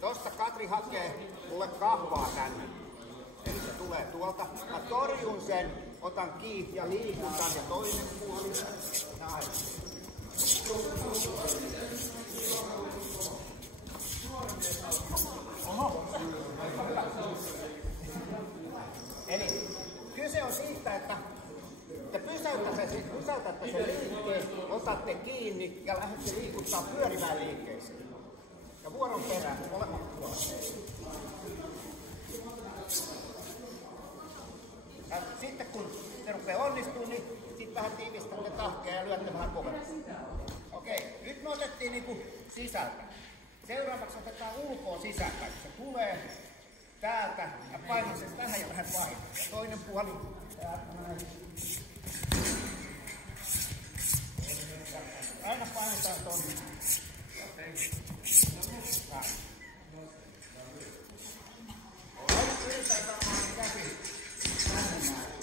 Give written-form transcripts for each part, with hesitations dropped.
tosta Katri hakee mulle kahvaa tänne. Eli se tulee tuolta. Mä torjun sen, otan kiinni ja liikutan ja toinen puoli. Näin. Oho. Eli kyse on siitä, että te pysäytätte sen liikkeen, otatte kiinni ja lähdette liikuttaa pyörivään liikkeeseen. Ja vuoron perään molemmat puolet. Ja sitten kun se rupeaa onnistumaan, niin sitten vähän tiivistätte tahkea ja lyötte vähän kovemmin. Okei, nyt me otettiin niinku sisältä. Seuraavaksi otetaan ulkoa sisäänpäin. Se tulee täältä ja painaa sen tähän ja vähän painaa. Ja toinen puoli täältä näin. Aina painetaan tonne. Aina yritetään saamaan käsi tänne näin.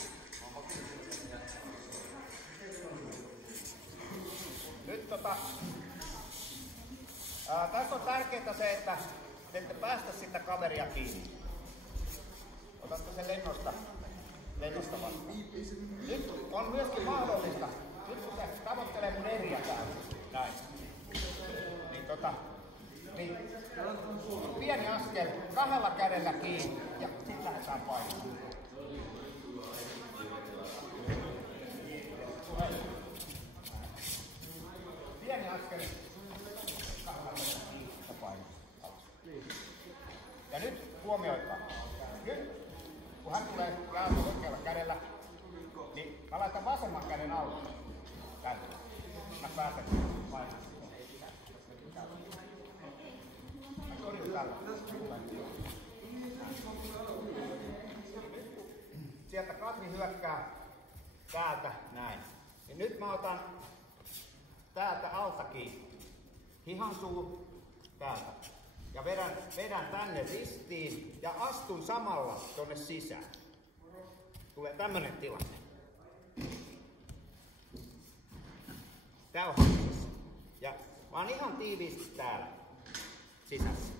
Nyt tässä on tärkeää se, että te ette päästä sitä kaveria kiinni. Otatko sen lennosta vastaan. Nyt on myöskin mahdollista, nyt kun se tavoittelee mun eriä täällä, näin. Niin pieni askel, kahdella kädellä kiinni ja sitten lähdetään painamaan. Pieni askel, kahdella kädellä kiinni ja painamaan. Ja nyt huomioikaa. Nyt kun hän tulee jäädä oikealla kädellä, niin mä laitan vasemman käden alle. Tänne. Mä pääsen painamaan. Mä torjun tällä. Sieltä Katri hyökkää täältä näin. Ja nyt mä otan täältä alta kiinni. Hihansuu täältä. Ja vedän tänne ristiin ja astun samalla tonne sisään. Tulee tämmönen tilanne. Tää on hansissa. Ja mä oon ihan tiiviisti täällä sisässä.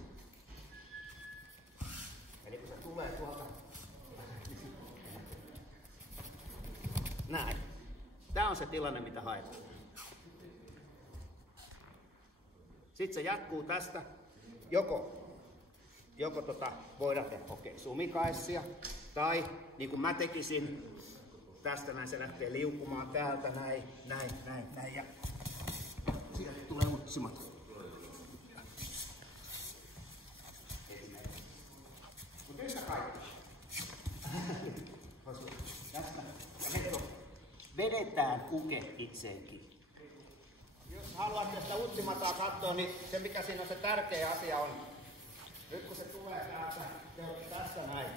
Eli kun se tulee tuolta. Näin. Tää on se tilanne, mitä haetaan. Sitten se jatkuu tästä. Joko voidaan tehdä sumikaissia, tai niin kuin mä tekisin, tästä näin se lähtee liukumaan täältä näin, ja sieltä tulee utsimat. Mutta yhtä kaikkea. Vedetään uke itseenkin. Jos haluatte sitä utsimataa katsoa, niin se mikä siinä on se tärkeä asia on, nyt kun se tulee täältä, te olette tässä näin.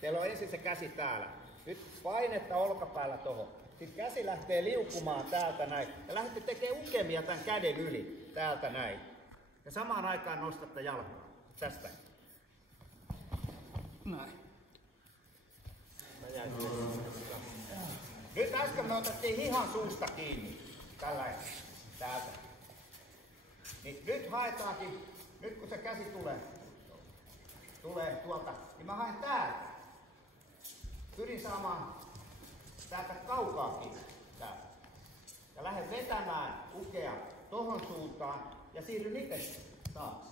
Teillä on ensin se käsi täällä. Nyt painetta olkapäällä tohon. Sitten käsi lähtee liukumaan täältä näin. Ja lähdette tekemään ukemia tämän käden yli täältä näin. Ja samaan aikaan nostatte jalkaa. Tästä. Näin. Nyt äsken me otettiin hihan suusta kiinni. Tällainen. Täältä. Niin nyt haetaankin, nyt kun se käsi tulee tuolta, niin mä haen täältä. Pyrin saamaan täältä kaukaakin. Täältä. Ja lähden vetämään ukea tohon suuntaan ja siirryn itse taakse.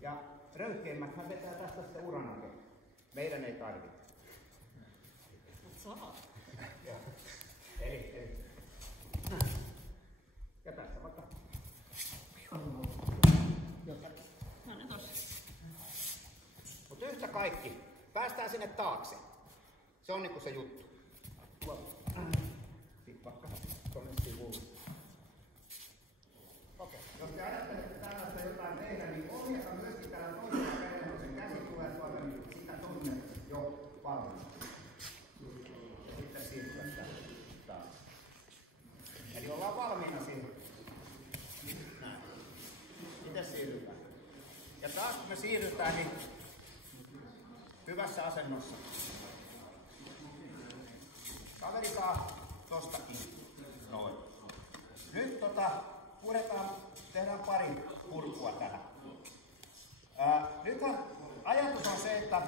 Ja röyhkeimmät hän vetää tästä sitten uranake. Meidän ei tarvitse. Saa. Ei. Ja tässä vaikka. No niin tossa. Mutta yhtä kaikki, päästään sinne taakse. Se on niinku se juttu. Sitten vaikka tonne sivuun. Okei, jos te ajattelette tällaista jotain tehdä, niin ohjata myöskin täällä toisella kädellä, kun se käsi tulee tuolta, niin sitä tonne jo valmiina. Ja sitten siirtyä tänne taas. Eli ollaan valmiina siinä. Näin. Miten siirrytään? Ja taas kun me siirrytään, niin hyvässä asennossa. Kaverikaa tostakin. Noin. Nyt tehdään pari purkua tähän. Nythän ajatus on se, että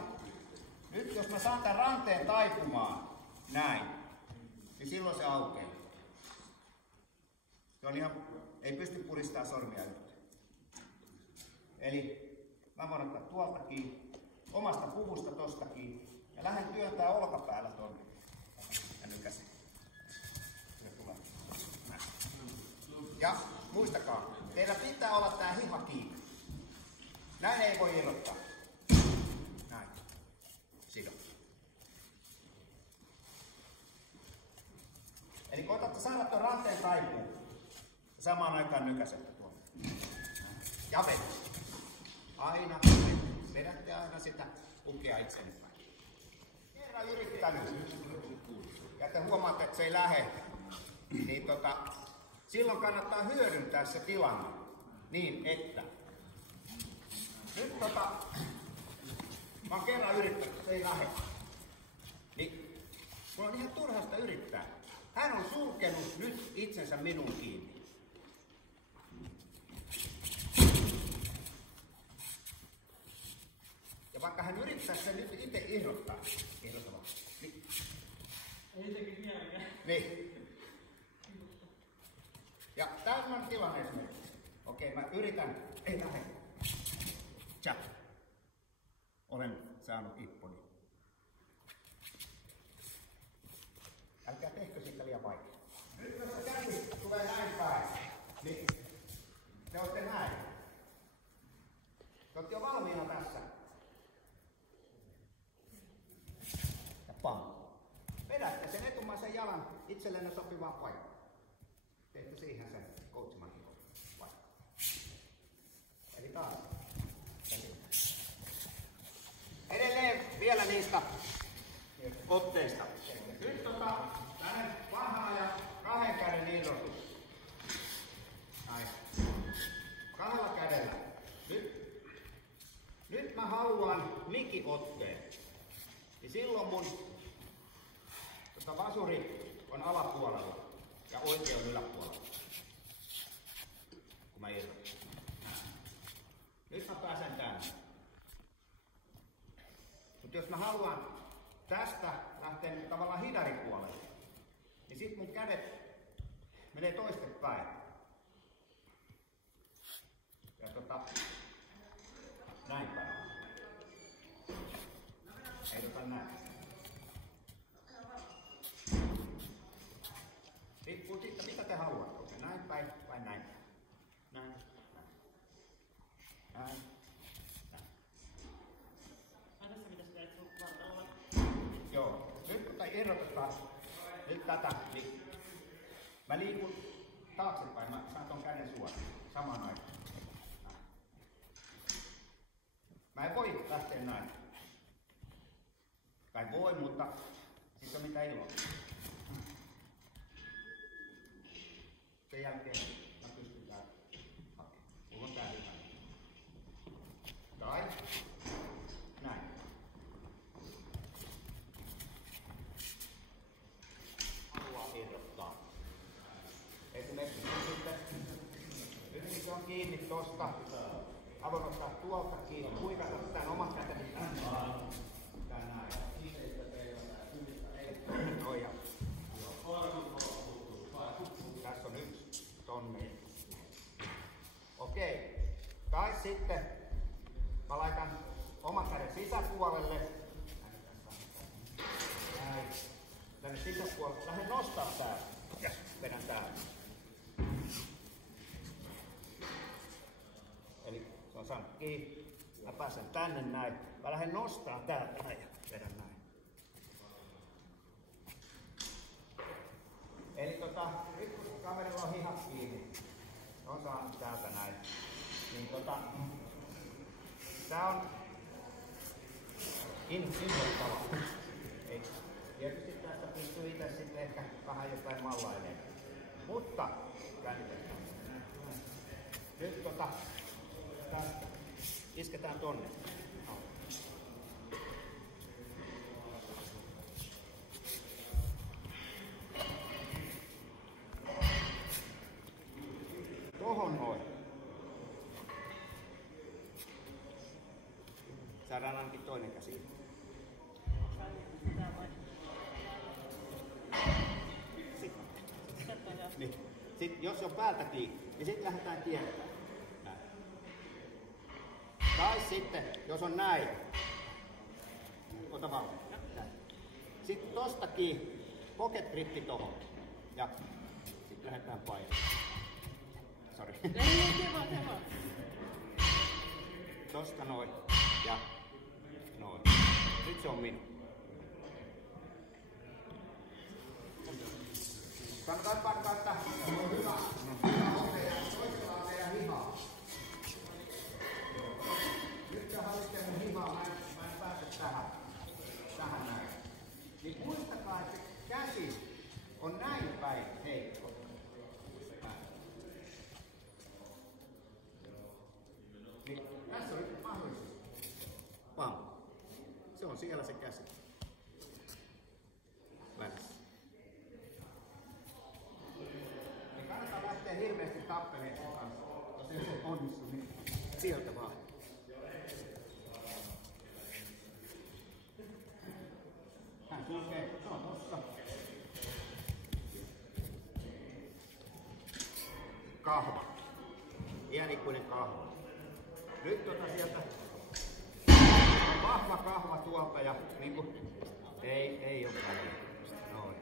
nyt jos mä saan tämän ranteen taipumaan näin, niin silloin se aukeaa. Se on ihan, ei pysty puristamaan sormia yhteen. Eli mä voin ottaa tuoltakin, omasta puvusta tostakin, ja lähden työntää olkapäällä tonne. Ja nykäsen. Ja muistakaa, teillä pitää olla tää hiha kiinni. Näin ei voi irrottaa. Näin. Sido. Eli koetatte saada tuon ranteen taipuun. Samaan aikaan nykäsette tuonne. Ja vedä. Aina vedätte aina sitä ukea itsenne päin. Kerran yrittänyt. Ja te huomaatte, että se ei lähde. Niin silloin kannattaa hyödyntää se tilanne. Niin että nyt mä oon kerran yrittänyt, se ei lähde. Niin mulla on ihan turha sitä yrittää. Hän on sulkenut nyt itsensä minun kiinni. Ja vaikka hän yrittää sen nyt itse irrottaa. Niin. Ei sekin vieläkään. Niin. Ja tämmöinen tilanne esimerkiksi. Okei, mä yritän. Ei lähde. Tja. Olen saanut ipponi. Älkää tehkö siitä liian vaikea. Nyt jos se käsi tulee näin päin, niin te olette näin. Te olette jo valmiina tässä. Ja pam. Vedätte sen etumaisen jalan itsellenne sopivaan paikkaan. Teette siihen sen coachmanin paikkaan. Eli taas. Edelleen vielä niistä otteista. Nyt tänne vanhana ja kahden käden irrotus. Näin. Kahdella kädellä. Nyt mä haluan mikiotteen. Ja silloin mun vasuri on alapuolella ja oikea on yläpuolella. Kun mä irrotan. Nyt mä pääsen tänne. Mutta jos mä haluan tästä lähteä tavallaan hidaripuolelle, niin sit mun kädet menee toistepäin. Ja näin päin. Heitetään näin. Riippuu siitä, mitä te haluatte. Näin päin vai näin päin. Näin. Näin. Joo, nyt kun irrotetaan nyt tätä, niin mä liikun taaksepäin, mä saan ton käden suoraan samaan aikaan. Mä en voi lähteä näin. Tai voi, mutta sit on mitä iloa. Sen jälkeen mä pystyn täällä hakemaan. Mulla on tää hyvä. Tai näin. Haluaa irrottaa. Esimerkiksi nyt se on kiinni tosta. Haluan ottaa tuolta kiinni. Kuikata tämän oman käteni tänne. Tän näin. Noja. Tässä on yksi tonni. Okei. Tai sitten mä laitan oman käden sisäpuolelle. Näin. Tänne sisäpuolelle. Lähden nostaa täällä. Ja vedän täällä. Eli se on saanut kiinni. Mä pääsen tänne näin. Mä lähden nostaa täältä näin ja vedän näin. Eli nyt kun kaverilla on hihat kiinni, on saanut täältä näin, niin tää on inhottava. Tietysti tästä pystyy itse sitten ehkä vähän jotain mallailemaan. Mutta nyt tästä isketään tonne. Saadaan ainakin toinen käsi. Niin. Sitten jos on päältä kiinni, niin sitten lähdetään kiertämään. Näin. Tai sitten, jos on näin. Ota vaan. Näin. Sitten tosta kiinni, pocket grippi tohon. Ja sitten lähdetään painamaan. Sori. Tosta noin. Ja noin. Nyt se on minun. Kannattaa pakkaa, että on hyvä. Toisella on meidän hihaa. Nyt sä hallitsee mun hihaa, mä en pääse tähän näin. Niin muistakaa, että käsi on näin päin heikko. Niin tässä on nyt mahdollisuus. Pam. Se on siellä se käsi. Välissä. Niin kannattaa lähteä hirveästi tappelemaan sen kanssa. Jos ei se onnistu, niin sieltä vaan. Hän sulkee. Se on tossa. Kahva. Iänikuinen kahva. Nyt sieltä vahva kahva tuolta ja niinku ei oo väliä. Noin.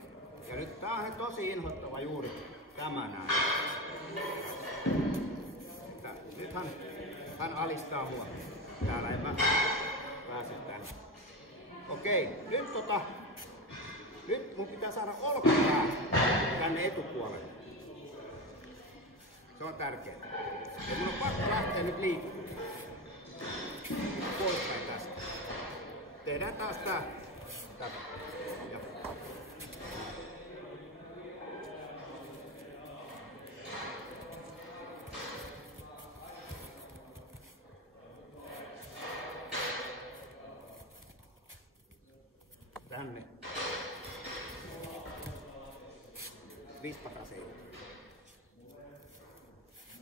Ja nyt tää on tosi inhottava juuri tämä näin. Nyt hän alistaa mua. Täällä en mä pääse tänne. Okei, nyt mun pitää saada olkapää tänne etupuolelle. Se on tärkeää. Ja mun on pakko lähteä nyt liikkumaan. Poispäin tästä. Tehdään taas tää. Tätä. Ja. Tänne. Vispataseille.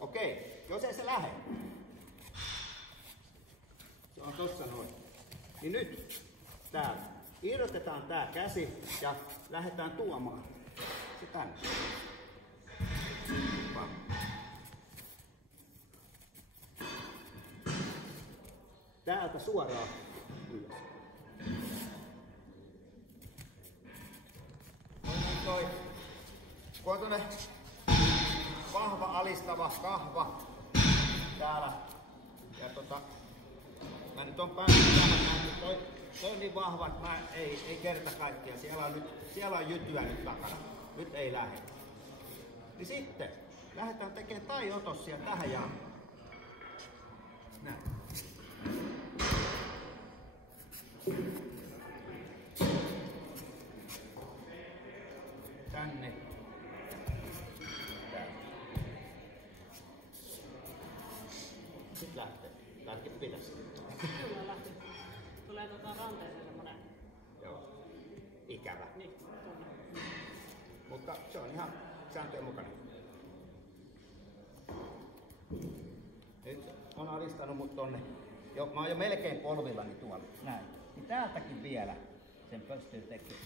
Okei, jos ei se lähde. Se on tossa noin. Niin nyt täällä. Irrotetaan tää käsi ja lähdetään tuomaan se tänne. Täältä suoraan ylös. Kun on tuonne vahva alistava kahva täällä ja mä nyt on päässyt tähän, toi on niin vahva, että mä ei kerta kaikkiaan. Siellä on jytyä nyt takana. Nyt ei lähde. Niin sitten lähdetään tekemään tai-otossia tähän ja näin. Tänne. Täällä. Sitten lähtee. Lähti pitäisi. Kyllä lähti. Tulee ranteeseen semmonen. Joo. Ikävä. Niin. Mutta se on ihan sääntöjen mukainen. Nyt on alistanut mut tonne. Mä oon jo melkein polvillani tuolla. Näin. Niin täältäkin vielä sen pystyy tekemään.